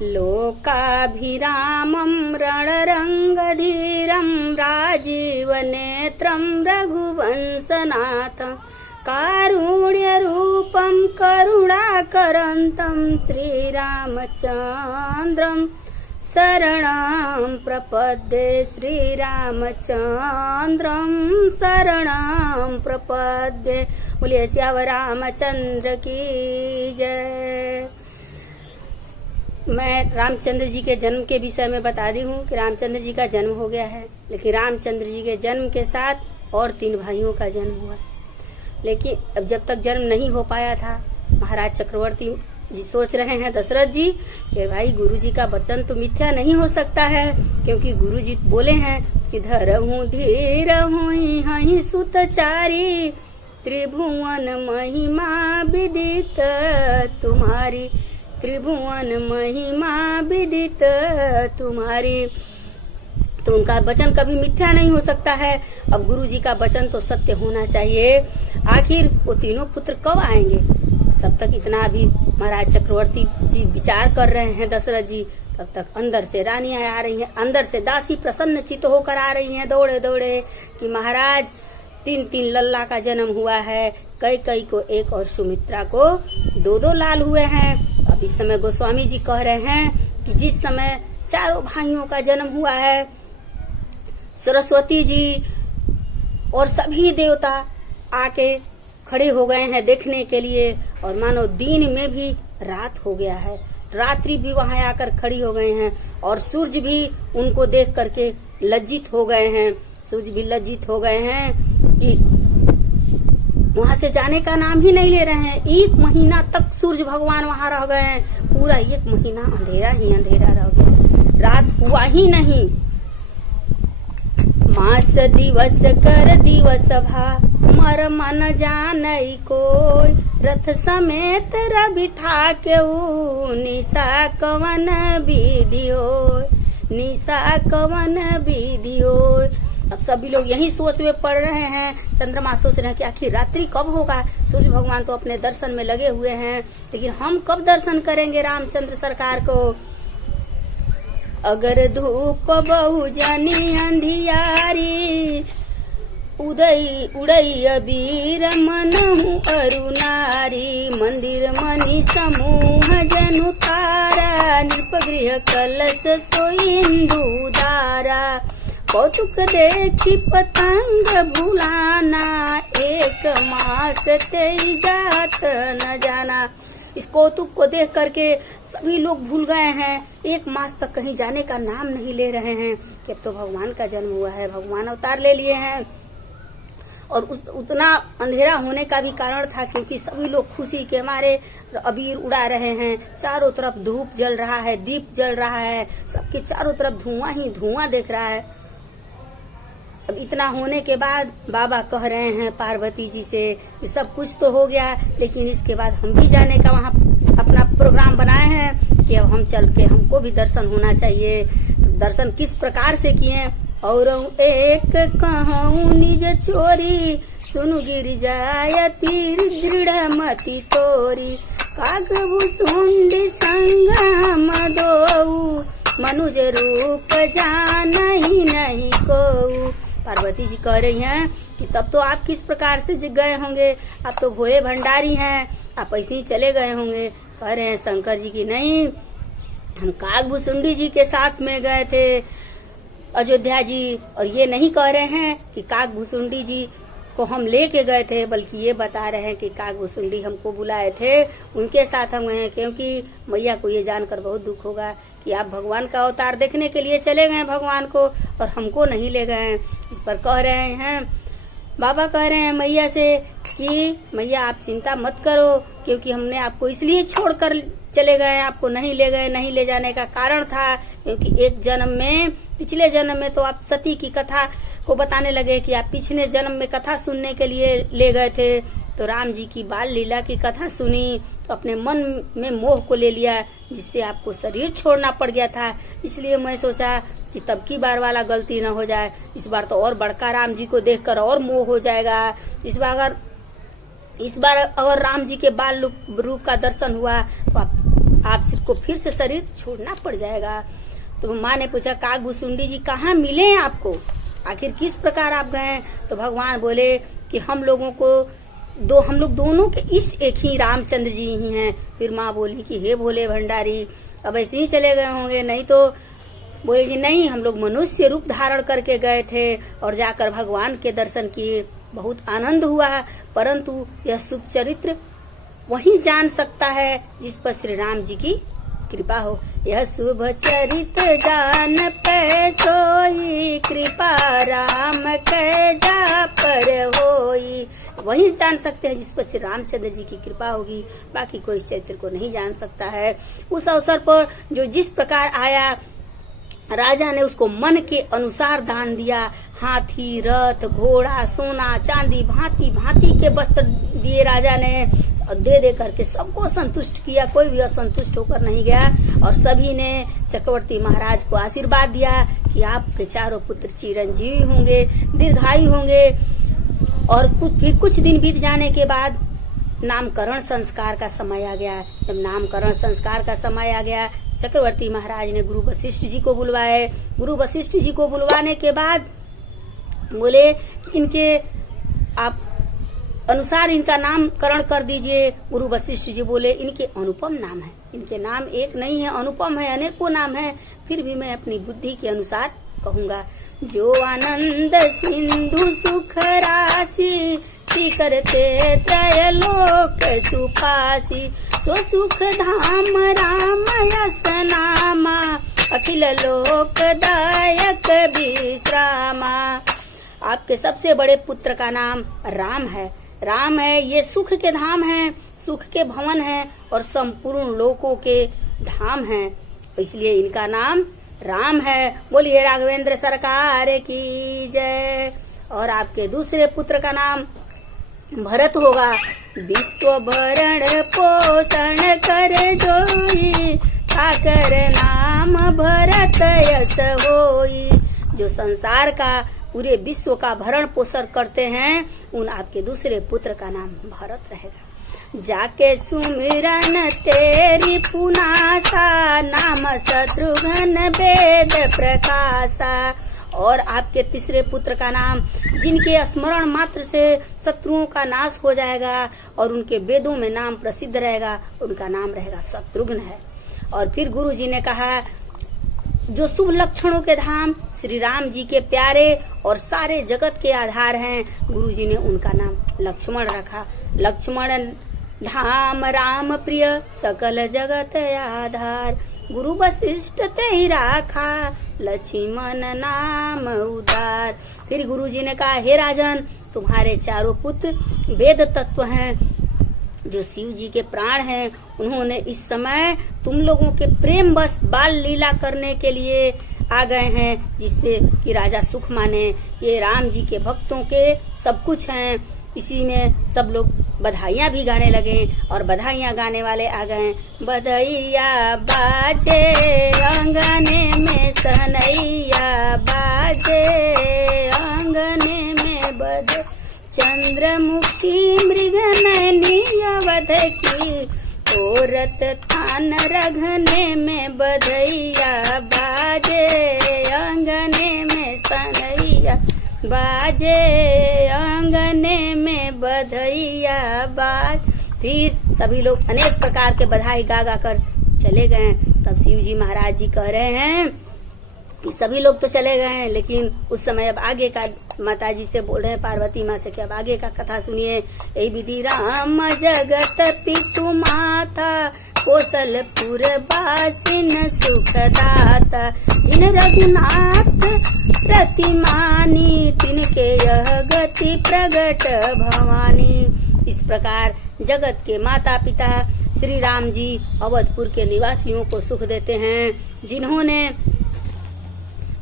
लोकाभिरामं रणरङ्गधीरं राजीवनेत्रं रघुवंशनाथं कारुण्यरूपं करुणाकरन्तं श्रीरामचन्द्रं शरणं प्रपद्ये श्रीरामचन्द्रं शरणं प्रपद्ये। बोलिए सियावर रामचंद्र की जय। मैं रामचंद्र जी के जन्म के विषय में बता दी हूँ कि रामचंद्र जी का जन्म हो गया है, लेकिन रामचंद्र जी के जन्म के साथ और 3 भाइयों का जन्म हुआ। लेकिन अब जब तक जन्म नहीं हो पाया था, महाराज चक्रवर्ती जी सोच रहे हैं दशरथ जी कि भाई गुरु जी का वचन तो मिथ्या नहीं हो सकता है, क्योंकि गुरु जी बोले हैं कि धरहूँ धीरहूँ हहीं सुतचारी त्रिभुवन महिमा विदित तुम्हारी, त्रिभुवन महिमा विदित तुम्हारी। तो उनका वचन कभी मिथ्या नहीं हो सकता है। अब गुरु जी का वचन तो सत्य होना चाहिए। आखिर वो तीनों पुत्र कब आएंगे? तब तक इतना अभी महाराज चक्रवर्ती जी विचार कर रहे हैं दशरथ जी। तब तक अंदर से रानियां आ रही हैं, अंदर से दासी प्रसन्न चित्त होकर आ रही हैं दौड़े दौड़े कि महाराज 3 लल्ला का जन्म हुआ है। कई को 1 और सुमित्रा को 2 लाल हुए हैं। अब इस समय गोस्वामी जी कह रहे हैं कि जिस समय चारों भाइयों का जन्म हुआ है, सरस्वती जी और सभी देवता आके खड़े हो गए हैं देखने के लिए, और मानो दिन में भी रात हो गया है, रात्रि भी वहां आकर खड़ी हो गए हैं, और सूर्य भी उनको देख करके लज्जित हो गए हैं। सूर्य भी लज्जित हो गए हैं कि वहां से जाने का नाम ही नहीं ले रहे हैं। 1 महीना तक सूर्य भगवान वहां रह गए हैं, पूरा 1 महीना अंधेरा ही अंधेरा रह गया, रात हुआ ही नहीं। मास दिवस कर दिवस भा मर मन जानई कोई, रथ समेत रवि था केऊ निशा कवन विधि होय, निशा कवन विधि होय। अब सभी लोग यही सोच में पड़ रहे हैं। चंद्रमा सोच रहे हैं कि आखिर रात्रि कब होगा। सूर्य भगवान तो अपने दर्शन में लगे हुए हैं, लेकिन हम कब दर्शन करेंगे रामचंद्र सरकार को। अगर धूप बहुजनी अंधियारी उदय उड़ई अबीर मनहु अरुणारी, मंदिर मणि समूह जनु तारा नृपगृह कलश सोइंदु धारा, कौतुक देखी पतंग भुलाना 1 मास तेई जात न जाना। इस कौतुक को देख करके सभी लोग भूल गए हैं, 1 मास तक कहीं जाने का नाम नहीं ले रहे हैं कि तो भगवान का जन्म हुआ है, भगवान अवतार ले लिए हैं। और उतना अंधेरा होने का भी कारण था क्योंकि सभी लोग खुशी के मारे अबीर उड़ा रहे हैं। चारों तरफ धूप जल रहा है, दीप जल रहा है, सबके चारों तरफ धुआं ही धुआं दिख रहा है। अब इतना होने के बाद बाबा कह रहे हैं पार्वती जी से कि सब कुछ तो हो गया, लेकिन इसके बाद हम भी जाने का वहाँ अपना प्रोग्राम बनाए हैं कि अब हम चल के हमको भी दर्शन होना चाहिए। तो दर्शन किस प्रकार से किए? और एक कहूँ निज चोरी सुनु गिरिजाय तीर दृढ़ मति तोरी, काकभुसुंडी संगम दोऊ मनुज रूप जानहि नहीं को। पार्वती जी कह रही हैं कि तब तो आप किस प्रकार से गए होंगे, आप तो भोले भंडारी हैं, आप ऐसे ही चले गए होंगे। कह रहे हैं शंकर जी की नहीं, हम काकभुसुंडी जी के साथ में गए थे अयोध्या जी। और ये नहीं कह रहे हैं कि काकभुसुंडी जी को हम लेके गए थे, बल्कि ये बता रहे हैं कि काकभुसुंडी हमको बुलाए थे, उनके साथ हम गए, क्योंकि मैया को ये जानकर बहुत दुख होगा कि आप भगवान का अवतार देखने के लिए चले गए भगवान को और हमको नहीं ले गए। इस पर कह रहे हैं बाबा, कह रहे हैं मैया से कि मैया आप चिंता मत करो, क्योंकि हमने आपको इसलिए छोड़कर चले गए, आपको नहीं ले गए। नहीं ले जाने का कारण था क्योंकि एक जन्म में, पिछले जन्म में तो आप सती की कथा को बताने लगे कि आप पिछले जन्म में कथा सुनने के लिए ले गए थे, तो राम जी की बाल लीला की कथा सुनी तो अपने मन में मोह को ले लिया, जिससे आपको शरीर छोड़ना पड़ गया था। इसलिए मैं सोचा कि तब की बार वाला गलती न हो जाए, इस बार तो और बड़का राम जी को देखकर और मोह हो जाएगा। इस बार अगर राम जी के बाल रूप का दर्शन हुआ तो आप आपको फिर से शरीर छोड़ना पड़ जाएगा। तो माँ ने पूछा, काकभुसुंडी जी कहाँ मिले आपको, आखिर किस प्रकार आप गए? तो भगवान बोले कि हम लोग दोनों के इष्ट एक ही रामचंद्र जी ही हैं। फिर माँ बोली कि हे भोले भंडारी, अब ऐसे ही चले गए होंगे? नहीं तो बोले कि नहीं, हम लोग मनुष्य रूप धारण करके गए थे और जाकर भगवान के दर्शन किए, बहुत आनंद हुआ। परंतु यह शुभ चरित्र वही जान सकता है जिस पर श्री राम जी की कृपा हो। यह शुभ चरित्र जान पे सोई, कृपा राम के जा पर होई। वही जान सकते हैं जिस पर श्री रामचंद्र जी की कृपा होगी, बाकी कोई इस चरित्र को नहीं जान सकता है। उस अवसर पर जो जिस प्रकार आया, राजा ने उसको मन के अनुसार दान दिया। हाथी, रथ, घोड़ा, सोना, चांदी, भांति भांति के वस्त्र दिए राजा ने, और दे करके सबको संतुष्ट किया, कोई भी असंतुष्ट होकर नहीं गया। और सभी ने चक्रवर्ती महाराज को आशीर्वाद दिया कि आपके चारों पुत्र चिरंजीवी होंगे, दीर्घायु होंगे। और फिर कुछ दिन बीत जाने के बाद नामकरण संस्कार का समय आ गया। जब नामकरण संस्कार का समय आ गया, चक्रवर्ती महाराज ने गुरु वशिष्ठ जी को बुलवाए। गुरु वशिष्ठ जी को बुलवाने के बाद बोले कि इनके आप अनुसार इनका नामकरण कर दीजिए। गुरु वशिष्ठ जी बोले, इनके अनुपम नाम है, इनके नाम एक नहीं है, अनुपम है, अनेकों नाम है, फिर भी मैं अपनी बुद्धि के अनुसार कहूँगा। जो आनंद सिंधु सुख राशि, करते त्रैलोक सुपासी, सो सुख धाम राम यस नामा, अखिल लोक दायक विश्रामा। आपके सबसे बड़े पुत्र का नाम राम है। राम है, ये सुख के धाम है, सुख के भवन है और संपूर्ण लोकों के धाम है, इसलिए इनका नाम राम है। बोलिए राघवेंद्र सरकार की जय। और आपके दूसरे पुत्र का नाम भरत होगा। विश्व भरण पोषण कर जोई, ठाकर नाम भरत यस होई। जो संसार का पूरे विश्व का भरण पोषण करते हैं, उन आपके दूसरे पुत्र का नाम भरत रहेगा। जाके सुमिरन तेरी पुनासा, नाम शत्रुघ्न वेद प्रकाशा। और आपके तीसरे पुत्र का नाम, जिनके स्मरण मात्र से शत्रुओं का नाश हो जाएगा और उनके वेदों में नाम प्रसिद्ध रहेगा, उनका नाम रहेगा शत्रुघ्न है। और फिर गुरु जी ने कहा, जो शुभ लक्षणों के धाम श्री राम जी के प्यारे और सारे जगत के आधार हैं, गुरु जी ने उनका नाम लक्ष्मण रखा। लक्ष्मण धाम राम प्रिय, सकल जगत आधार, गुरु वशिष्ठ ते ही राखा, लक्ष्मण नाम उदार। फिर गुरु जी ने कहा, हे राजन, तुम्हारे चारों पुत्र वेद तत्व हैं, जो शिव जी के प्राण हैं। उन्होंने इस समय तुम लोगों के प्रेम बस बाल लीला करने के लिए आ गए हैं, जिससे कि राजा सुख माने। ये राम जी के भक्तों के सब कुछ हैं। इसी में सब लोग बधाइयाँ भी गाने लगे और बधाइयाँ गाने वाले आ गए। बधाइया बाजे अंगने में, सहनैया बाजे अंगने में, बध चंद्रमुखी मृग नैनी अवध की, तोरत थान रघने में, बधैया बाजे अंगने में, सनैया बाजे अंगने में, बधैया बाज। फिर सभी लोग अनेक प्रकार के बधाई गा गा कर चले गए। तब शिव जी महाराज जी कह रहे हैं कि सभी लोग तो चले गए हैं, लेकिन उस समय अब आगे का माता जी से बोल रहे हैं, पार्वती माँ से, कि अब आगे का कथा सुनिए। ए विधि राम जगत पितु माता, कौशलपुर बासिन सुखदाता, दिन रघुनाथ प्रतिमानी, तिनके यह गति प्रगट भवानी। इस प्रकार जगत के माता पिता श्री राम जी अवधपुर के निवासियों को सुख देते हैं। जिन्होंने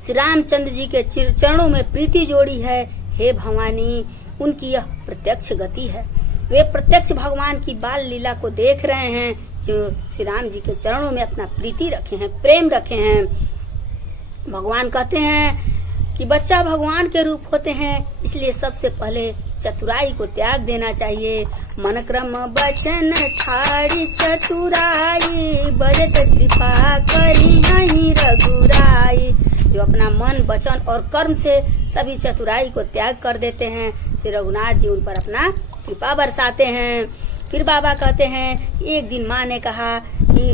श्री रामचंद्र जी के चरणों में प्रीति जोड़ी है, हे भवानी, उनकी यह प्रत्यक्ष गति है। वे प्रत्यक्ष भगवान की बाल लीला को देख रहे हैं, जो श्री राम जी के चरणों में अपना प्रीति रखे हैं, प्रेम रखे हैं। भगवान कहते हैं कि बच्चा भगवान के रूप होते हैं, इसलिए सबसे पहले चतुराई को त्याग देना चाहिए। मन क्रम बचन ठाड़ी चतुराई, बजट कृपा करी हहीं रघुराई। जो अपना मन वचन और कर्म से सभी चतुराई को त्याग कर देते हैं, श्री रघुनाथ जी उन पर अपना कृपा बरसाते हैं। फिर बाबा कहते हैं, एक दिन माँ ने कहा कि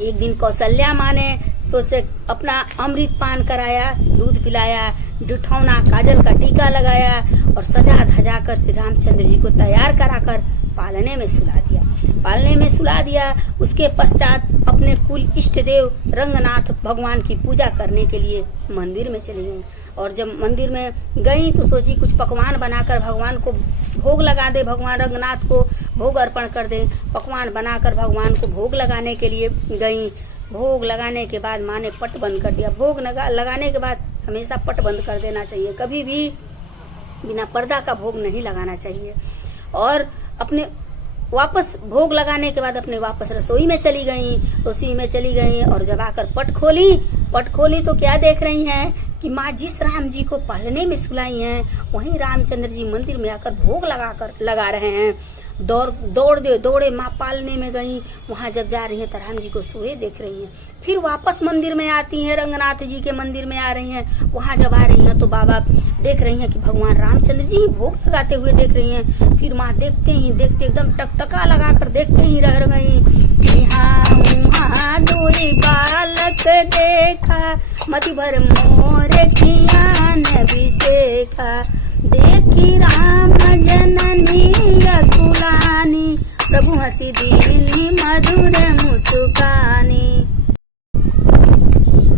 एक दिन कौशल्या माँ ने सोचे अपना अमृत पान कराया, दूध पिलाया, जुठौना काजल का टीका लगाया और सजा धजा कर श्री रामचंद्र जी को तैयार कराकर पालने में सुला दिया। उसके पश्चात अपने कुल इष्ट देव रंगनाथ भगवान की पूजा करने के लिए मंदिर में चली गई। और जब मंदिर में गई तो सोची कुछ पकवान बनाकर भगवान को भोग लगा दे, भगवान रंगनाथ को भोग अर्पण कर दे। पकवान बनाकर भगवान को भोग लगाने के लिए गई। भोग लगाने के बाद माँ ने पट बंद कर दिया। भोग लगाने के बाद हमेशा पट बंद कर देना चाहिए, कभी भी बिना पर्दा का भोग नहीं लगाना चाहिए। और अपने वापस भोग लगाने के बाद अपने वापस रसोई में चली गई और जब आकर पट खोली तो क्या देख रही हैं कि माँ जिस राम जी को पालने में सुलाई हैं, वहीं रामचंद्र जी मंदिर में आकर भोग लगा रहे हैं। दौड़े माँ पालने में गई। वहाँ जब जा रही हैं तो राम जी को सोए देख रही हैं। फिर वापस मंदिर में आती हैं, रंगनाथ जी के मंदिर में आ रही हैं। वहाँ जब आ रही हैं तो बाबा देख रही हैं कि भगवान रामचंद्र जी भोग लगाते हुए देख रही हैं। फिर माँ देखते एकदम टकटका लगाकर देखते ही रह गई। यहाँ दोई बालक देखा, मति भर मोर कियान विसेखा। देखी राम जननी अकुलानी, प्रभु हंसी दीनी मधुर मुस्कानी।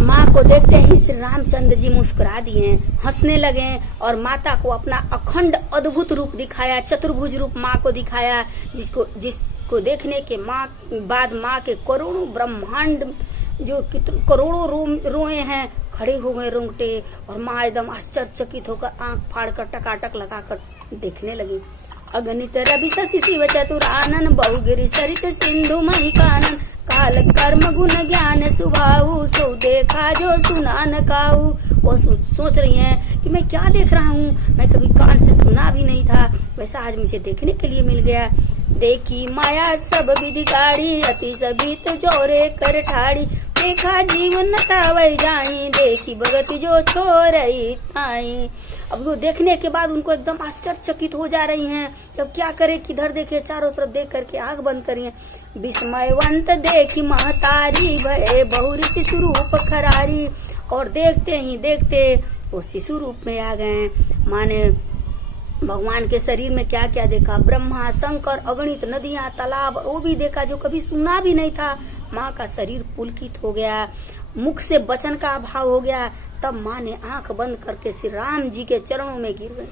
माँ को देखते ही श्री रामचंद्र जी मुस्कुरा दिए, हंसने लगे और माता को अपना अखंड अद्भुत रूप दिखाया, चतुर्भुज रूप माँ को दिखाया, जिसको देखने के बाद माँ के करोड़ों ब्रह्मांड जो करोड़ों रोए हैं खड़े हो गए रोंगटे। और माँ एकदम आश्चर्यचकित होकर आंख फाड़कर टकाटक लगाकर देखने लगी। अगणित रवि शशि शिव चतुरानन, बहुगिरि सरित सिंधु मणि कानन। काल कर्म गुण ज्ञान सुभाऊ, सो देखा जो सुना न काऊ। वो सोच रही हैं कि मैं क्या देख रहा हूँ, मैं कभी कान से सुना भी नहीं था, वैसा आज मुझे देखने के लिए मिल गया। देखी माया सब विधि गाड़ी, अति सभी तो जोरे कर ठाड़ी। देखा जीवन नटावई जाई, देखी भगत जो छोरई ताई। अब वो देखने के बाद उनको एकदम आश्चर्यचकित हो जा रही हैं। अब क्या करे, किधर देखे, चारों तरफ देख करके आंख बंद करिए। विस्मयवंत देखी महतारी, भय बहुरीति स्वरूप खरारी। और देखते ही देखते वो शिशु रूप में आ गए। माँ ने भगवान के शरीर में क्या क्या देखा, ब्रह्मा शंकर अगणित नदियां तालाब वो भी देखा जो कभी सुना भी नहीं था। माँ का शरीर पुलकित हो गया, मुख से वचन का अभाव हो गया। तब माँ ने आंख बंद करके श्री राम जी के चरणों में गिर गई।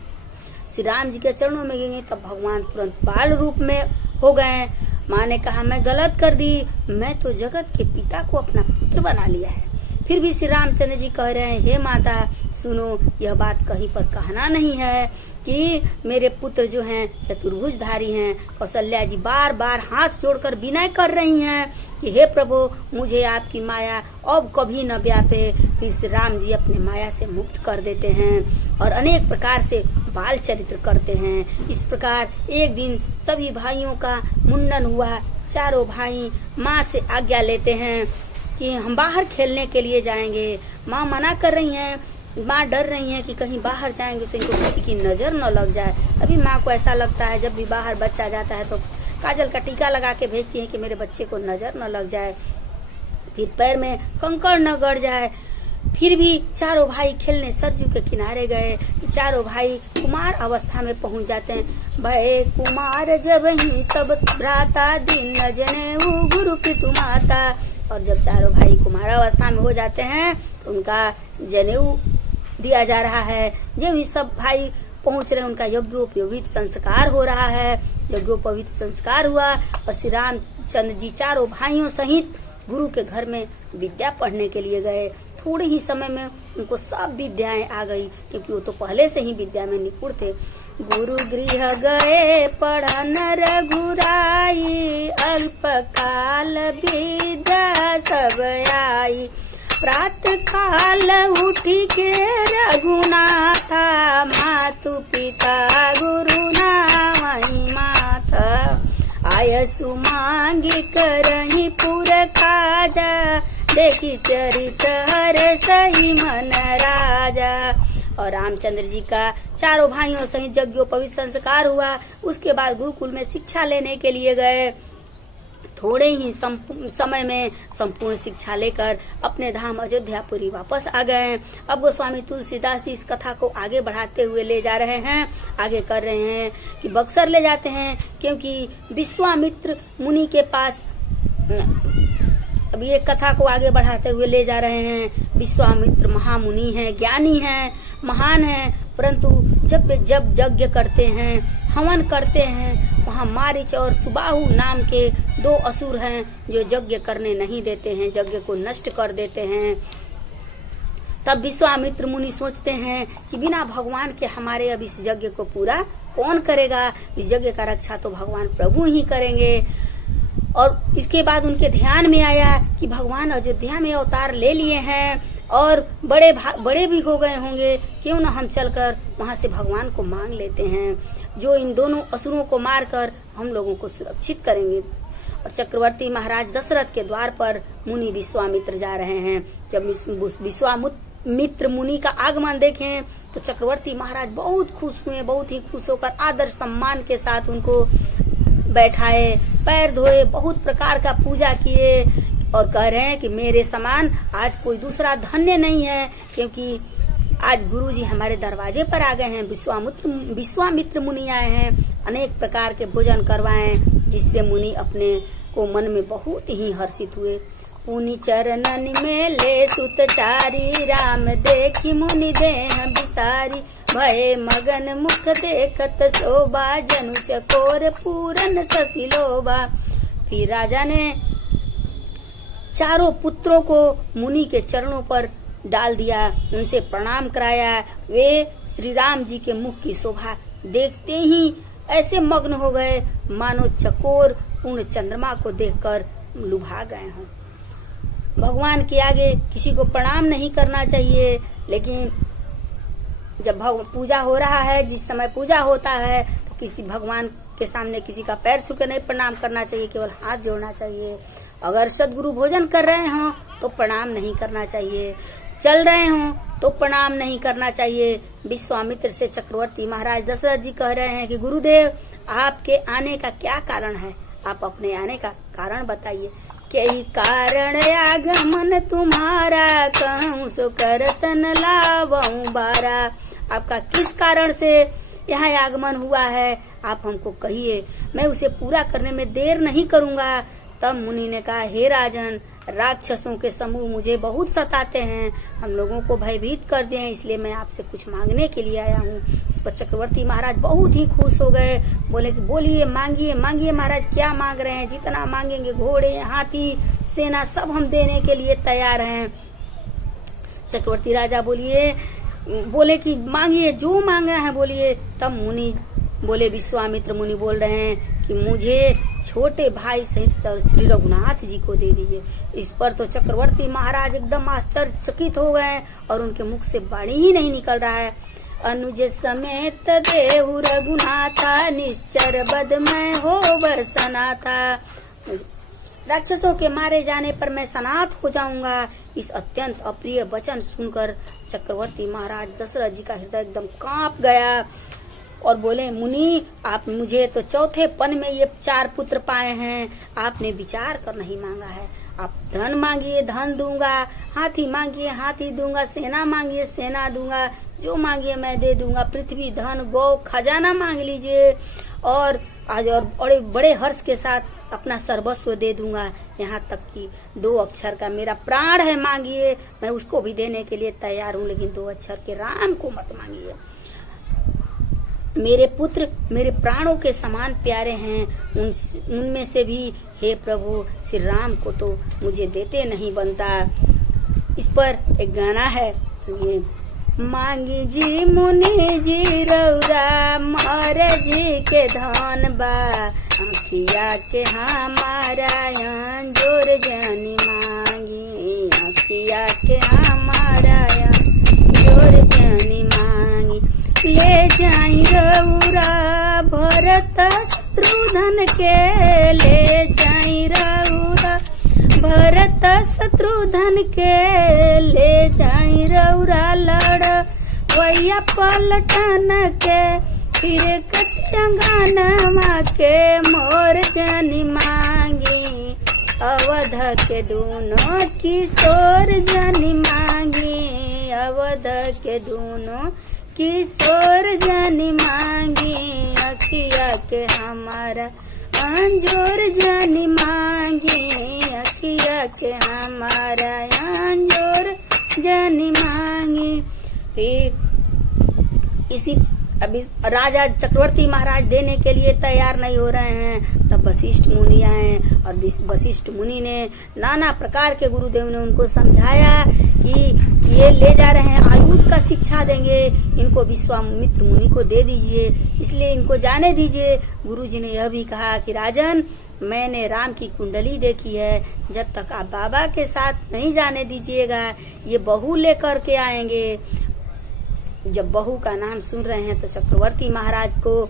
श्री राम जी के चरणों में गिर गई तब भगवान तुरंत बाल रूप में हो गए। माँ ने कहा मैं गलत कर दी, मैं तो जगत के पिता को अपना पुत्र बना लिया है। फिर भी श्री रामचंद्र जी कह रहे हैं, हे माता सुनो, यह बात कहीं पर कहना नहीं है कि मेरे पुत्र जो हैं चतुर्भुजधारी हैं। कौशल्या जी बार बार हाथ जोड़कर विनय कर रही हैं कि हे प्रभु मुझे आपकी माया अब कभी न व्यापे। फिर श्री राम जी अपने माया से मुक्त कर देते हैं और अनेक प्रकार से बाल चरित्र करते हैं। इस प्रकार एक दिन सभी भाइयों का मुंडन हुआ। चारों भाई माँ से आज्ञा लेते हैं कि हम बाहर खेलने के लिए जाएंगे। माँ मना कर रही हैं, माँ डर रही है कि कहीं बाहर जाएंगे तो इनको किसी की नजर न लग जाए। अभी माँ को ऐसा लगता है जब भी बाहर बच्चा जाता है तो काजल का टीका लगा के भेजती है कि मेरे बच्चे को नजर न लग जाए, फिर पैर में कंकड़ न गड़ जाए। फिर भी चारों भाई खेलने सरजू के किनारे गए। चारों भाई कुमार अवस्था में पहुंच जाते हैं। भय कुमार जब ही सब भ्राता, दिन न जनेऊ गुरु पितु माता। और जब चारों भाई कुमार अवस्था में हो जाते हैं तो उनका जनेऊ दिया जा रहा है। जब भी सब भाई पहुंच रहे उनका यज्ञोपवीत संस्कार हो रहा है। यज्ञोपवीत संस्कार हुआ और श्री रामचंद्र जी चारों भाइयों सहित गुरु के घर में विद्या पढ़ने के लिए गए। थोड़े ही समय में उनको सब विद्याएं आ गई क्योंकि वो तो पहले से ही विद्या में निपुण थे। गुरु गृह गए पढ़न रघुराई, अल्प काल विद्या सब आई। प्रात काल उठी के रघुनाथा, मातु पिता गुरु नामहि माता, आयसु मांगी करही पुर काजा, देखी चरित हर सही मन राजा। और रामचंद्र जी का चारों भाइयों सहित यज्ञोपवीत संस्कार हुआ। उसके बाद गुरुकुल में शिक्षा लेने के लिए गए। थोड़े ही समय में संपूर्ण शिक्षा लेकर अपने धाम अयोध्यापुरी वापस आ गए। अब गोस्वामी तुलसीदास जी इस कथा को आगे बढ़ाते हुए ले जा रहे हैं, आगे कर रहे हैं कि बक्सर ले जाते हैं, क्योंकि विश्वामित्र मुनि के पास, अब ये कथा को आगे बढ़ाते हुए ले जा रहे हैं। विश्वामित्र महामुनि हैं, ज्ञानी हैं, महान हैं, परंतु जब यज्ञ करते हैं, हवन करते हैं, वहाँ मारीच और सुबाहु नाम के दो असुर हैं जो यज्ञ करने नहीं देते हैं, यज्ञ को नष्ट कर देते हैं। तब विश्वामित्र मुनि सोचते हैं कि बिना भगवान के हमारे अब इस यज्ञ को पूरा कौन करेगा, इस यज्ञ का रक्षा तो भगवान प्रभु ही करेंगे। और इसके बाद उनके ध्यान में आया कि भगवान अयोध्या में अवतार ले लिए हैं और बड़े भी हो गए होंगे, क्यों न हम चलकर वहाँ से भगवान को मांग लेते हैं, जो इन दोनों असुरों को मारकर हम लोगों को सुरक्षित करेंगे। और चक्रवर्ती महाराज दशरथ के द्वार पर मुनि विश्वामित्र जा रहे हैं। जब विश्वामित्र मुनि का आगमन देखें तो चक्रवर्ती महाराज बहुत खुश हुए, बहुत ही खुश होकर आदर सम्मान के साथ उनको बैठाए, पैर धोए, बहुत प्रकार का पूजा किए और कह रहे हैं कि मेरे समान आज कोई दूसरा धन्य नहीं है, क्योंकि आज गुरुजी हमारे दरवाजे पर आ गए हैं। विश्वामित्र मुनि आए हैं, अनेक प्रकार के भोजन करवाए, जिससे मुनि अपने को मन में बहुत ही हर्षित हुए। मुनि चरणन में ले सुतचारी, राम देखी मुनि देह बिसारी, भय मगन मुख देखत शोभा, जनु चकोर पूरन शशि लोभा। फिर राजा ने चारों पुत्रों को मुनि के चरणों पर डाल दिया, उनसे प्रणाम कराया। वे श्री राम जी के मुख की शोभा देखते ही ऐसे मग्न हो गए मानो चकोर पूर्ण चंद्रमा को देखकर लुभा गए हों। भगवान के आगे किसी को प्रणाम नहीं करना चाहिए, लेकिन जब पूजा हो रहा है, जिस समय पूजा होता है, तो किसी भगवान के सामने किसी का पैर छू के नहीं प्रणाम करना चाहिए, केवल हाथ जोड़ना चाहिए। अगर सदगुरु भोजन कर रहे हों तो प्रणाम नहीं करना चाहिए, चल रहे हों तो प्रणाम नहीं करना चाहिए। विश्वामित्र से चक्रवर्ती महाराज दशरथ जी कह रहे हैं कि गुरुदेव, आपके आने का क्या कारण है, आप अपने आने का कारण बताइए। कई कारण आगमन तुम्हारा, कहूँ सो करतन लावऊं बारा। आपका किस कारण से यहाँ आगमन हुआ है, आप हमको कहिए, मैं उसे पूरा करने में देर नहीं करूँगा। तब मुनि ने कहा, हे राजन, राक्षसों के समूह मुझे बहुत सताते हैं, हम लोगों को भयभीत कर दिए हैं, इसलिए मैं आपसे कुछ मांगने के लिए आया हूँ। इस पर चक्रवर्ती महाराज बहुत ही खुश हो गए, बोले कि बोलिए, मांगिए मांगिए महाराज, क्या मांग रहे हैं, जितना मांगेंगे, घोड़े, हाथी, सेना सब हम देने के लिए तैयार हैं। चक्रवर्ती राजा बोले कि मांगिए, जो मांगा है बोलिए। तब मुनि बोले, विश्वामित्र मुनि बोल रहे हैं कि मुझे छोटे भाई सहित श्री रघुनाथ जी को दे दीजिए। इस पर तो चक्रवर्ती महाराज एकदम आश्चर्यचकित हो गए और उनके मुख से वाणी ही नहीं निकल रहा है। अनुज समेत देहु रघुनाथा, निश्चर बद में हो बरसनाथा। राक्षसों के मारे जाने पर मैं सनाथ हो जाऊंगा। इस अत्यंत अप्रिय वचन सुनकर चक्रवर्ती महाराज दशरथ जी का हृदय एकदम कांप गया और बोले, मुनि, आप मुझे तो चौथे पन में ये 4 पुत्र पाए हैं, आपने विचार कर नहीं मांगा है। आप धन मांगिए, धन दूंगा, हाथी मांगिए, हाथी दूंगा, सेना मांगिए, सेना दूंगा, जो मांगिए मैं दे दूंगा। पृथ्वी, धन, गौ, खजाना मांग लीजिए और आज और बड़े हर्ष के साथ अपना सर्वस्व दे दूंगा। यहाँ तक कि 2 अक्षर का मेरा प्राण है, मांगिए, मैं उसको भी देने के लिए तैयार हूँ, लेकिन 2 अक्षर के राम को मत मांगिए। मेरे पुत्र मेरे प्राणों के समान प्यारे हैं, उनमें से भी हे प्रभु श्री राम को तो मुझे देते नहीं बनता। इस पर एक गाना है, सुनिए। मांगी जी मुनि जी रौरा, मार जी के धन बा, आँखिया के हमारा जोर जानी मांगी, आँखिया के ले जाई रउरा, भरत शत्रुघ्न के ले जाई रउरा, भरत शत्रुघ्न के ले जाई रउरा, लड़ वैया पलटन के फिर कटंगानमा के मोर जनी मांगी, अवध के दोनों किशोर जनी मांगी, अवध के दोनों किशोर जनी मांगी, अखिया के हमारा अंजोर जनी मांगी, अखिया के हमारा अंजोर जनी मांगी। फिर इसी अभी राजा चक्रवर्ती महाराज देने के लिए तैयार नहीं हो रहे हैं, तब वशिष्ठ मुनि आए और वशिष्ठ मुनि ने नाना प्रकार के गुरुदेव ने उनको समझाया कि ये ले जा रहे हैं, आयुध का शिक्षा देंगे, इनको विश्वामित्र मुनि को दे दीजिए, इसलिए इनको जाने दीजिए। गुरुजी ने यह भी कहा कि राजन, मैंने राम की कुंडली देखी है, जब तक आप बाबा के साथ नहीं जाने दीजिएगा, ये बहू लेकर के आएंगे। जब बहू का नाम सुन रहे हैं तो चक्रवर्ती महाराज को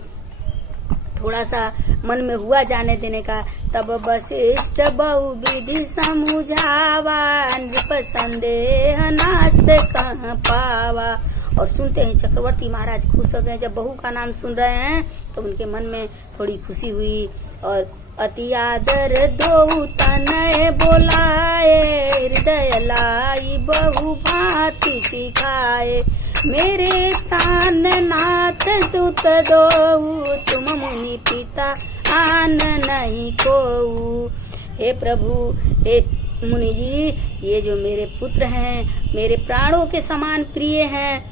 थोड़ा सा मन में हुआ जाने देने का। तब वशिष्ठ बहु विधि समझावा, नृप संदेह नाश कहाँ पावा। और सुनते ही चक्रवर्ती महाराज खुश हो गए। जब बहू का नाम सुन रहे हैं तो उनके मन में थोड़ी खुशी हुई। और अति आदर दो तनय बोलाए, हृदय लाई बहु भांति सिखाए, मेरे तान नाथ सुत दो, तुम मुनि पिता आन नहीं को। हे प्रभु, हे मुनि जी, ये जो मेरे पुत्र हैं मेरे प्राणों के समान प्रिय हैं,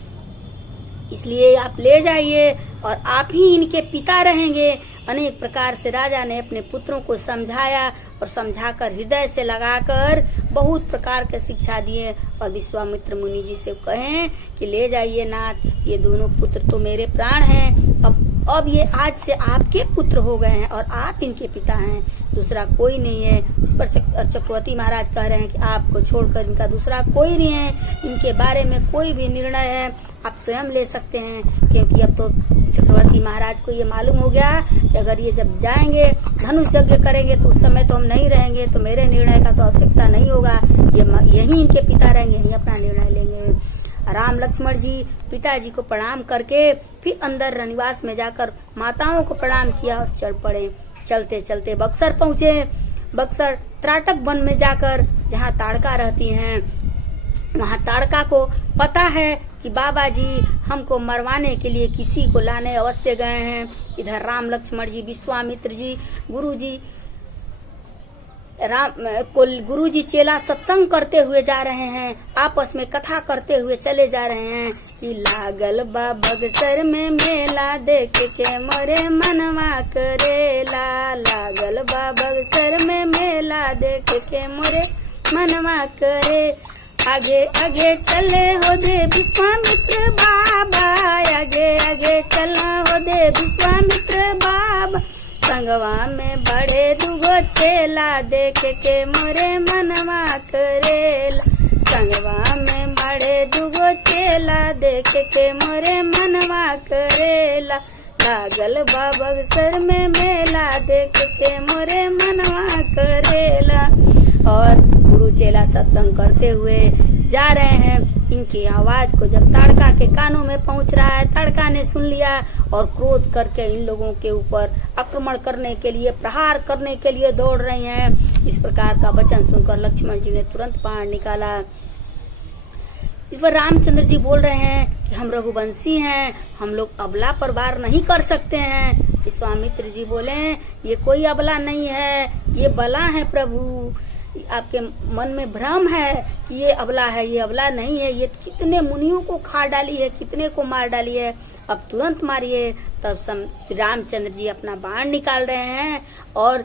इसलिए आप ले जाइए और आप ही इनके पिता रहेंगे। अनेक प्रकार से राजा ने अपने पुत्रों को समझाया और समझाकर हृदय से लगाकर बहुत प्रकार के शिक्षा दिए। और विश्वामित्र मुनि जी से कहें कि ले जाइए नाथ, ये दोनों पुत्र तो मेरे प्राण हैं, अब ये आज से आपके पुत्र हो गए हैं और आप इनके पिता हैं, दूसरा कोई नहीं है। इस पर चक्रवर्ती महाराज कह रहे हैं कि आपको छोड़कर इनका दूसरा कोई नहीं है, इनके बारे में कोई भी निर्णय है आप स्वयं ले सकते हैं। क्योंकि अब तो चक्रवर्ती महाराज को ये मालूम हो गया कि अगर ये जब जाएंगे धनुष यज्ञ करेंगे तो उस समय तो हम नहीं रहेंगे, तो मेरे निर्णय का तो आवश्यकता नहीं होगा, यही इनके पिता रहेंगे, यही अपना निर्णय लेंगे। राम लक्ष्मण जी पिताजी को प्रणाम करके फिर अंदर रनिवास में जाकर माताओं को प्रणाम किया और चल पड़े। चलते चलते बक्सर पहुँचे। बक्सर त्राटक वन में जाकर जहाँ ताड़का रहती हैं, वहाँ ताड़का को पता है कि बाबा जी हमको मरवाने के लिए किसी को लाने अवश्य गए हैं। इधर राम लक्ष्मण जी, विश्वामित्र जी, गुरुजी चेला सत्संग करते हुए जा रहे हैं, आपस में कथा करते हुए चले जा रहे हैं कि लागल बा बक्सर में मेला, देख के मोरे मनवा करेला, लागल बा बक्सर में मेला, देख के मोरे मनवा करे। आगे आगे चले हो दे विश्वामित्र बाबा, आगे आगे चलना हो दे विश्वामित्र बाबा, संगवा में बड़े दुगो चेला, देख के मोरे मनवा करेला, संगवा में बड़े दुगो चेला, देख के मोरे मनवा करेला, लागल बा बक्सर में मेला, देख के मोरे मनवा करेला। और गुरु चेला सत्संग करते हुए जा रहे हैं। इनकी आवाज को जब ताड़का के कानों में पहुंच रहा है, ताड़का ने सुन लिया और क्रोध करके इन लोगों के ऊपर आक्रमण करने के लिए, प्रहार करने के लिए दौड़ रही हैं। इस प्रकार का वचन सुनकर लक्ष्मण जी ने तुरंत बाण निकाला। इस पर रामचंद्र जी बोल रहे हैं कि हम रघुवंशी हैं, हम लोग अबला पर वार नहीं कर सकते हैं। विश्वामित्र जी बोले, ये कोई अबला नहीं है, ये बला है प्रभु, आपके मन में भ्रम है कि ये अबला है, ये अबला नहीं है, ये कितने मुनियों को खा डाली है, कितने को मार डाली है, अब तुरंत मारिए। तब श्री रामचंद्र जी अपना बाण निकाल रहे हैं और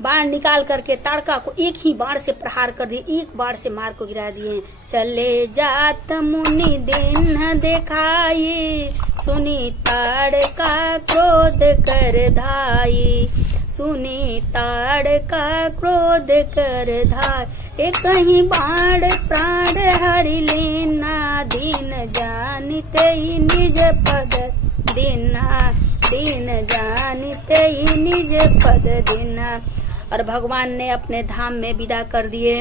बाण निकाल करके ताड़का को एक ही बाण से प्रहार कर दिए, एक बाण से मार को गिरा दिए। चले जात मुनि दिन देखाई, सुनी ताड़का क्रोध कर धाई, सुनी ताड़का क्रोध कर धाय, एक कहीं बाण प्राण हरि लेना, दीन जानते ही निज पद देना, दीन जानते ही निज पद देना। और भगवान ने अपने धाम में विदा कर दिए।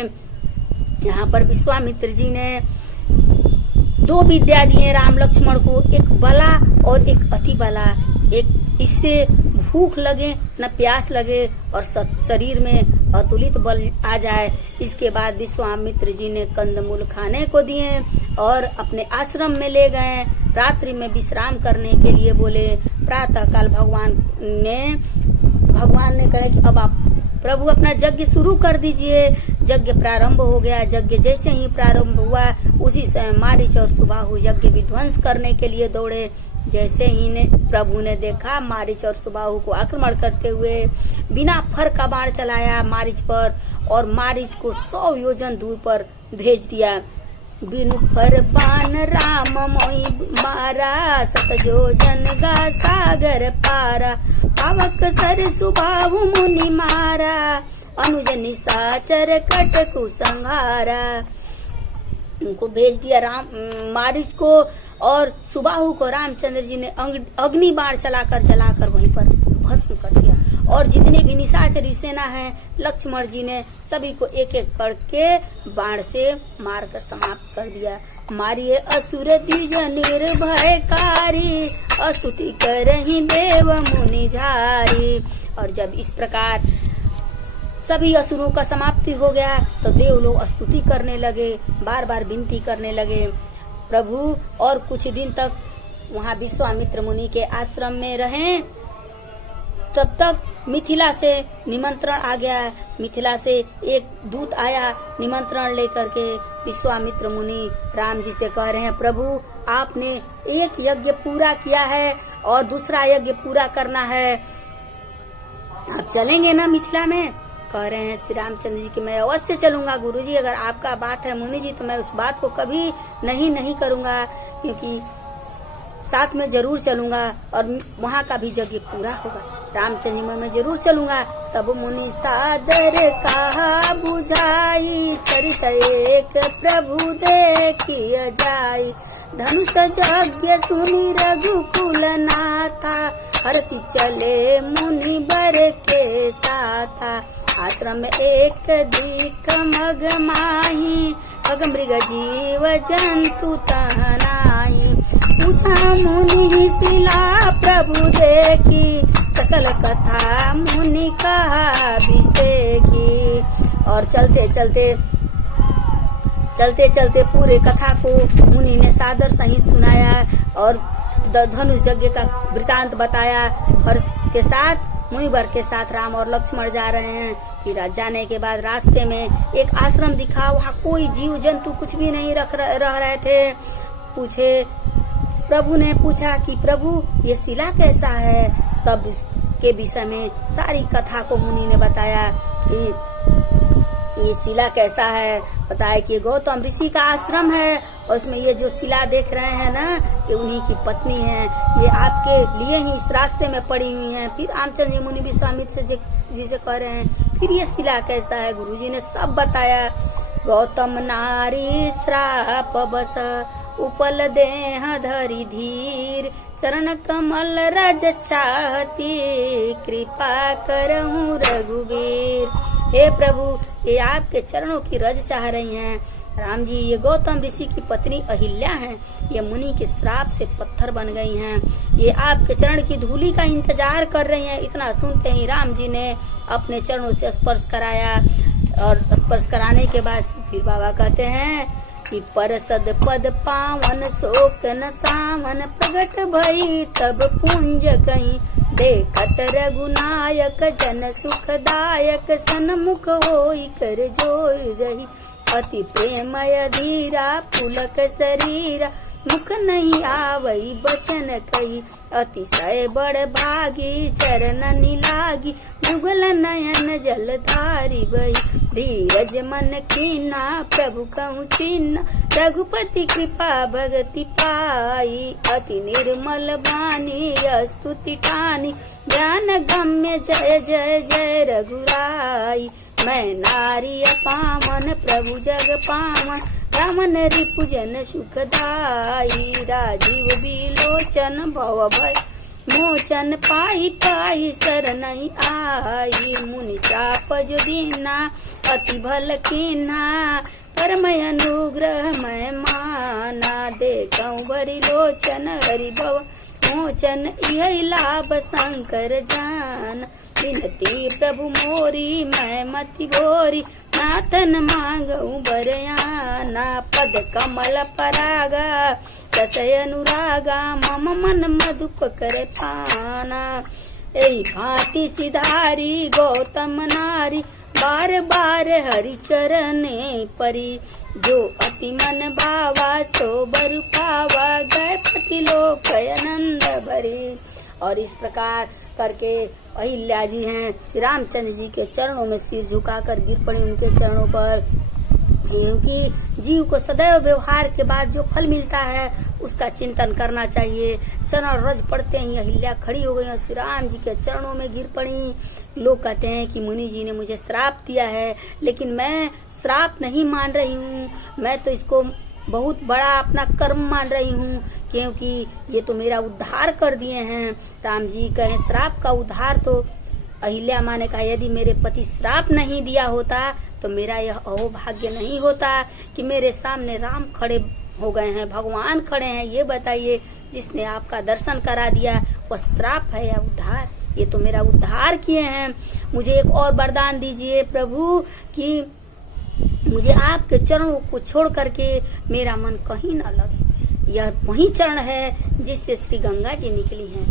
यहाँ पर विश्वामित्र जी ने 2 विद्या दिए राम लक्ष्मण को, एक बला और एक अति बला। एक इससे भूख लगे न प्यास लगे और शरीर में अतुलित बल आ जाए। इसके बाद विश्वामित्र जी ने कंदमूल खाने को दिए और अपने आश्रम में ले गए। रात्रि में विश्राम करने के लिए बोले। प्रातः काल भगवान ने कहा कि अब आप प्रभु अपना यज्ञ शुरू कर दीजिए। यज्ञ प्रारंभ हो गया। यज्ञ जैसे ही प्रारंभ हुआ उसी समय मारीच और सुबाहु यज्ञ विध्वंस करने के लिए दौड़े। जैसे ही प्रभु ने देखा मारीच और सुबाहु को आक्रमण करते हुए, बिना फर का बाण चलाया मारीच पर और मारीच को 100 योजन दूर पर भेज दिया। बिनु फर बाण राम मोई मारा, 7 योजन गा सागर पारा। पावक सर सुबाहु मुनि मारा, अनुज निशाचर कटकु संहारा। उनको भेज दिया मारीच को और सुबाहु को रामचंद्र जी ने अग्नि बाण चलाकर जलाकर वहीं पर भस्म कर दिया। और जितने भी निशाचरी सेना है लक्ष्मण जी ने सभी को एक एक करके बाण से मारकर समाप्त कर दिया। मारिए असुर द्विज निर्भयकारी, अस्तुति करहि देव मुनि झारी। और जब इस प्रकार सभी असुरों का समाप्ति हो गया तो देव लोग स्तुति करने लगे, बार बार विनती करने लगे प्रभु। और कुछ दिन तक वहाँ विश्वामित्र मुनि के आश्रम में रहे। तब तक मिथिला से निमंत्रण आ गया। मिथिला से एक दूत आया निमंत्रण लेकर के। विश्वामित्र मुनि राम जी से कह रहे हैं, प्रभु आपने एक यज्ञ पूरा किया है और दूसरा यज्ञ पूरा करना है, आप चलेंगे ना मिथिला में? कह रहे हैं श्री रामचंद्र जी की मैं अवश्य चलूंगा गुरुजी, अगर आपका बात है मुनि जी तो मैं उस बात को कभी नहीं करूंगा, क्योंकि साथ में जरूर चलूंगा और वहाँ का भी यज्ञ पूरा होगा। रामचंद्र जी मैं जरूर चलूंगा। तब मुनि सादर कहा बुझाई, चरित एक प्रभु देखिए जाई। धनुष यज्ञ सुनी रघुकुल नाथा, हर्षि चले मुनि बर के साथा। आश्रम एक दीक मग माही, मग मृग जीव जंतु तहनाई। पूछा मुनि शिला प्रभु देखी, सकल कथा मुनि कहा विषेकी। और चलते चलते पूरे कथा को मुनि ने सादर सहित सुनाया और धनुष यज्ञ का वृतांत बताया। हर्ष के साथ मुनिवर के साथ राम और लक्ष्मण जा रहे हैं। फिर जाने के बाद रास्ते में एक आश्रम दिखा, वहाँ कोई जीव जंतु कुछ भी नहीं रह रहे थे। प्रभु ने पूछा कि प्रभु ये शिला कैसा है? तब के विषय में सारी कथा को मुनि ने बताया कि ये शिला कैसा है। बताया कि गौतम ऋषि का आश्रम है और उसमें ये जो शिला देख रहे हैं ना, ये उन्हीं की पत्नी है, ये आपके लिए ही इस रास्ते में पड़ी हुई हैं। फिर रामचंद्र जी मुनि विश्वामित्र जी से कह रहे हैं फिर ये शिला कैसा है? गुरुजी ने सब बताया। गौतम नारी श्राप बस, उपल देह धरि धीर। चरण कमल रज चाहती, कृपा करहूँ रघुवीर। हे प्रभु ये आपके चरणों की रज चाह रही हैं। राम जी ये गौतम ऋषि की पत्नी अहिल्या हैं, ये मुनि के श्राप से पत्थर बन गई हैं, ये आपके चरण की धूली का इंतजार कर रही हैं। इतना सुनते ही राम जी ने अपने चरणों से स्पर्श कराया और स्पर्श कराने के बाद फिर बाबा कहते हैं कि परसद पद पावन शोक न सावन, प्रगट भई तब पुंज कहीं। देखत रघुनायक जन सुखदायक, सन्मुख होई कर जोई रही। अति प्रेमय धीरा पुलक शरीरा, मुख नहीं आवई बचन कही। अतिशय बड़ भागी चरण निलागी, जुगल नयन जलधारी बही। धीरज मन कीना प्रभु कहूँ चिन्ह, रघुपति कृपा भगति पाई। अति निर्मल बानी स्तुति ठानी, ज्ञान गम्य जय जय जय रघुराई। मैं नारी पावन प्रभु जग पावन रामन रिपुजन सुखदाई राजीव बिलोचन भव भय मोचन पाई पाई शरण आई मुनि शाप जो दीना अति भल कीना परमय अनुग्रह मैं माना देखऊं भरी लोचन हरि भव मोचन यही लाभ शंकर जान विनती प्रभु मोरी मैं मति भोरी नाथन मांगऊ बरयाना पद कमल परागा रसय अनुरागा मम मन मधुप कर पाना यही भांति सिधारी गौतम नारी बार बार हरि चरणे परी जो अति मन भावा सो बर पावा गए पति लोक आनंद भरी। और इस प्रकार करके अहिल्या जी हैं श्री रामचंद्र जी के चरणों में सिर झुकाकर गिर पड़ी उनके चरणों पर, क्योंकि जीव को सदैव व्यवहार के बाद जो फल मिलता है उसका चिंतन करना चाहिए। चरण रज पड़ते ही अहिल्या खड़ी हो गई और श्री राम जी के चरणों में गिर पड़ी। लोग कहते हैं कि मुनि जी ने मुझे श्राप दिया है, लेकिन मैं श्राप नहीं मान रही हूँ, मैं तो इसको बहुत बड़ा अपना कर्म मान रही हूँ, क्योंकि ये तो मेरा उद्धार कर दिए हैं। राम जी कहें श्राप का उद्धार, तो अहिल्या माँ ने कहा यदि मेरे पति श्राप नहीं दिया होता तो मेरा यह अहोभाग्य नहीं होता कि मेरे सामने राम खड़े हो गए हैं, भगवान खड़े हैं। ये बताइए जिसने आपका दर्शन करा दिया वह श्राप है या उद्धार? ये तो मेरा उद्धार किए हैं। मुझे एक और वरदान दीजिए प्रभु कि मुझे आपके चरणों को छोड़ करके मेरा मन कहीं न लगे। यह वही चरण है जिससे श्री गंगा जी निकली हैं,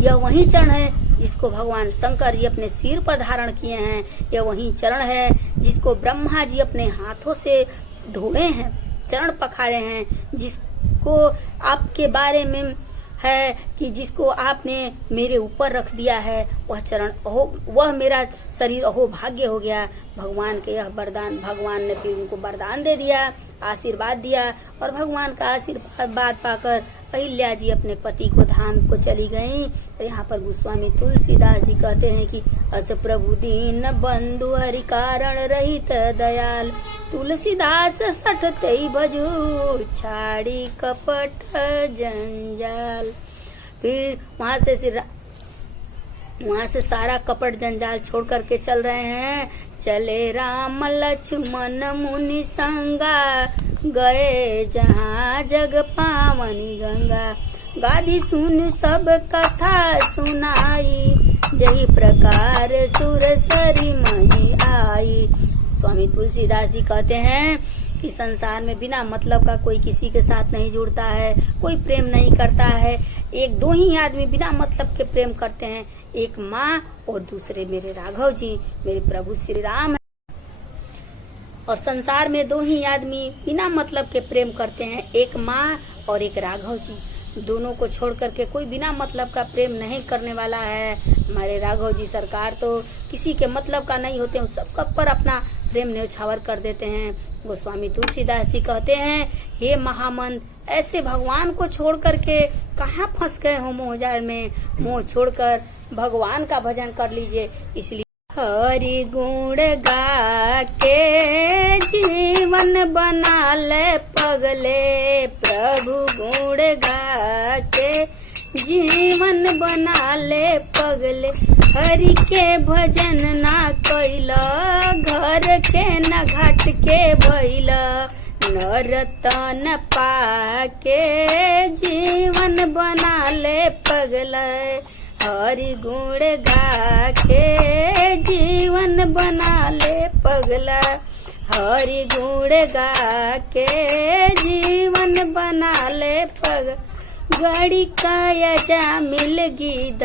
यह वही चरण है जिसको भगवान शंकर जी अपने सिर पर धारण किए हैं। यह वही चरण है जिसको ब्रह्मा जी अपने हाथों से धोए हैं, चरण पखारे हैं, जिसको आपके बारे में है कि जिसको आपने मेरे ऊपर रख दिया है वह चरण वह मेरा शरीर अहोभाग्य हो गया। भगवान के यह वरदान, भगवान ने फिर उनको वरदान दे दिया, आशीर्वाद दिया, और भगवान का आशीर्वाद पाकर अहिल्या जी अपने पति को धाम को चली गयी। और यहाँ पर गोस्वामी तुलसीदास जी कहते हैं कि अस प्रभु दीन बंधु हरि कारण रहित दयाल तुलसीदास सठते भजू छाड़ी कपट जंजाल। फिर वहाँ से सारा कपट जंजाल छोड़ करके चल रहे हैं। चले राम लक्ष्मण मुनि संगा गए जहाँ जग पावनी गंगा। गादी सुन सब कथा सुनाई जही प्रकार सुर सरी मही आई। स्वामी तुलसीदास जी कहते हैं कि संसार में बिना मतलब का कोई किसी के साथ नहीं जुड़ता है, कोई प्रेम नहीं करता है। एक दो ही आदमी बिना मतलब के प्रेम करते हैं, एक माँ और दूसरे मेरे राघव जी, मेरे प्रभु श्री राम है। और संसार में दो ही आदमी बिना मतलब के प्रेम करते हैं, एक माँ और एक राघव जी। दोनों को छोड़ करके कोई बिना मतलब का प्रेम नहीं करने वाला है। हमारे राघव जी सरकार तो किसी के मतलब का नहीं होते, उन सबका पर अपना प्रेम न्यौछावर कर देते हैं। गोस्वामी तुलसीदास जी कहते हैं, हे महामंद, ऐसे भगवान को छोड़ करके कहाँ फंस गए हो मोह जाल में। मोह छोड़कर भगवान का भजन कर लीजिए। इसलिए हरि गुण गा के जीवन बना ले पगले, प्रभु गुण गा के जीवन बना ले पगले। हरि के भजन ना कैला, घर के न घाट के बैला। नरतन पाके जीवन बना ले पगले, हरि गुण गा के जीवन बना ले पगला। हरि गुण गा के जीवन बना ले पग। गड़ी काया मिल गीद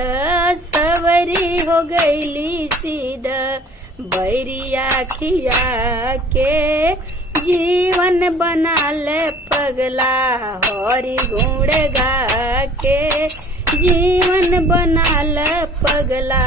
सवरी हो गईली सीधा। बैरिया खिया के जीवन बना ले पगला। हरि गुण गा के जीवन बना ल पगला।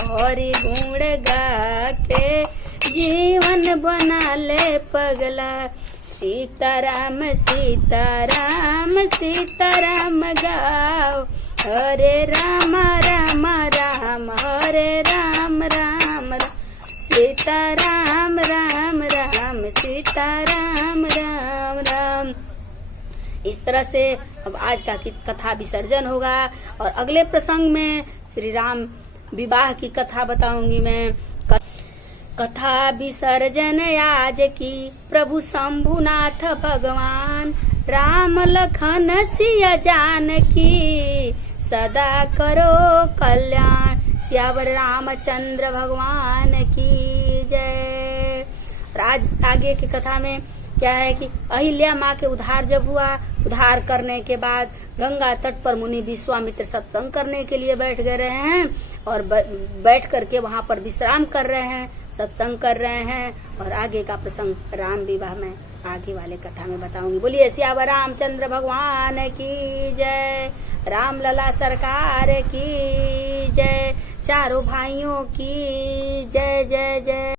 हरि गुण गा के जीवन बना ले पगला। सीताराम सीताराम सीताराम गाओ, हरे राम राम राम हरे राम राम राम। सीताराम राम राम सीताराम राम राम। इस तरह से अब आज का कथा विसर्जन होगा और अगले प्रसंग में श्री राम विवाह की कथा बताऊंगी मैं। कथा विसर्जन आज की प्रभु शंभुनाथ भगवान, राम लखन सिया जानकी सदा करो कल्याण। सियावर रामचंद्र भगवान की जय। आज आगे की कथा में क्या है कि अहिल्या माँ के उद्धार जब हुआ, उद्धार करने के बाद गंगा तट पर मुनि विश्वामित्र सत्संग करने के लिए बैठ गए रहे हैं और बैठ करके वहाँ पर विश्राम कर रहे हैं, सत्संग कर रहे हैं। और आगे का प्रसंग राम विवाह में आगे वाले कथा में बताऊंगी। बोलिए सियावर रामचंद्र भगवान की जय, राम लला सरकार की जय, चारों भाइयों की जय जय जय।